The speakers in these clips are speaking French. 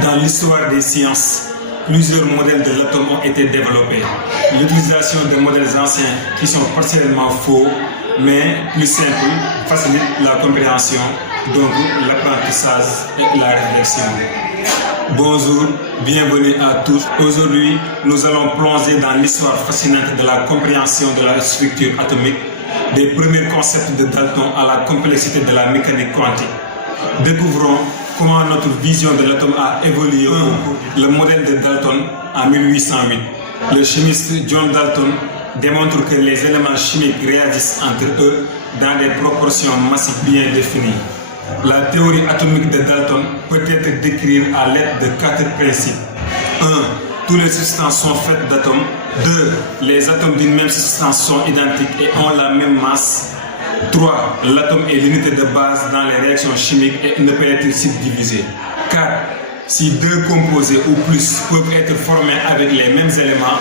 Dans l'histoire des sciences, plusieurs modèles de l'atome ont été développés. L'utilisation de modèles anciens qui sont partiellement faux, mais plus simples, facilite la compréhension, donc l'apprentissage et la réflexion. Bonjour, bienvenue à tous. Aujourd'hui, nous allons plonger dans l'histoire fascinante de la compréhension de la structure atomique, des premiers concepts de Dalton à la complexité de la mécanique quantique. Découvrons comment notre vision de l'atome a évolué. Le modèle de Dalton en 1808. Le chimiste John Dalton démontre que les éléments chimiques réagissent entre eux dans des proportions massives bien définies. La théorie atomique de Dalton peut être décrite à l'aide de 4 principes. 1. Toutes les substances sont faites d'atomes. 2. Les atomes d'une même substance sont identiques et ont la même masse. 3. L'atome est l'unité de base dans les réactions chimiques et ne peut être subdivisé. 4. Si deux composés ou plus peuvent être formés avec les mêmes éléments,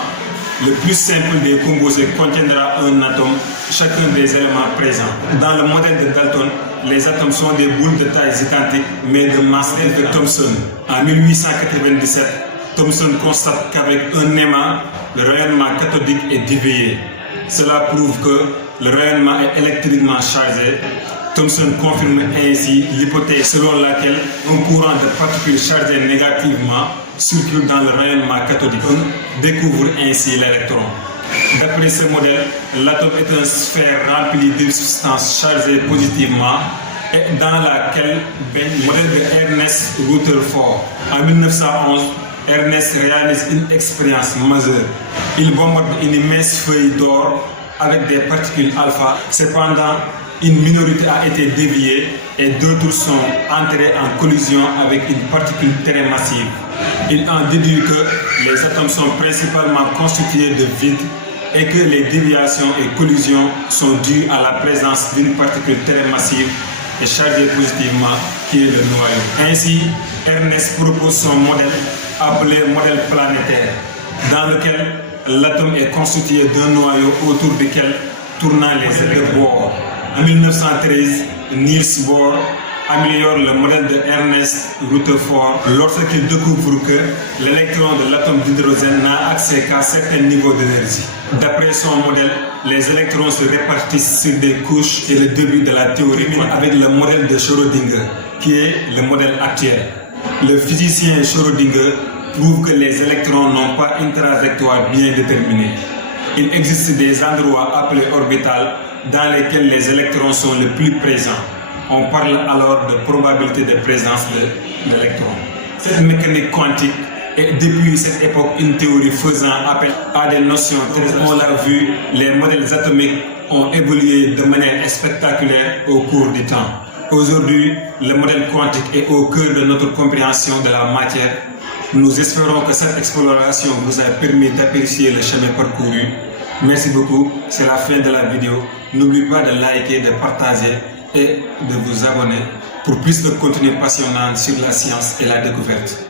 le plus simple des composés contiendra un atome, chacun des éléments présents. Dans le modèle de Dalton, les atomes sont des boules de taille identiques mais de masse de Thomson. En 1897, Thomson constate qu'avec un aimant, le rayonnement cathodique est dévié. Cela prouve que le rayonnement est électriquement chargé. Thomson confirme ainsi l'hypothèse selon laquelle un courant de particules chargées négativement circule dans le rayonnement cathodique. On découvre ainsi l'électron. D'après ce modèle, l'atome est une sphère remplie de substances chargées positivement et dans laquelle baigne le modèle de Ernest Rutherford. En 1911, Ernest réalise une expérience majeure. Il bombarde une immense feuille d'or avec des particules alpha. Cependant, une minorité a été déviée et d'autres sont entrées en collision avec une particule très massive. Il en déduit que les atomes sont principalement constitués de vide et que les déviations et collisions sont dues à la présence d'une particule très massive et chargée positivement qui est le noyau. Ainsi, Ernest propose son modèle appelé modèle planétaire, dans lequel l'atome est constitué d'un noyau autour duquel tournent les effets de Bohr. En 1913, Niels Bohr améliore le modèle de Ernest Rutherford lorsqu'il découvre que l'électron de l'atome d'hydrogène n'a accès qu'à certains niveaux d'énergie. D'après son modèle, les électrons se répartissent sur des couches et le début de la théorie avec le modèle de Schrödinger, qui est le modèle actuel. Le physicien Schrödinger prouve que les électrons n'ont pas une trajectoire bien déterminée. Il existe des endroits appelés orbitales dans lesquels les électrons sont les plus présents. On parle alors de probabilité de présence de l'électron. Cette mécanique quantique est depuis cette époque une théorie faisant appel à des notions très... On l'a vu, les modèles atomiques ont évolué de manière spectaculaire au cours du temps. Aujourd'hui, le modèle quantique est au cœur de notre compréhension de la matière. Nous espérons que cette exploration vous a permis d'apprécier le chemin parcouru. Merci beaucoup, c'est la fin de la vidéo. N'oubliez pas de liker, de partager et de vous abonner pour plus de contenu passionnant sur la science et la découverte.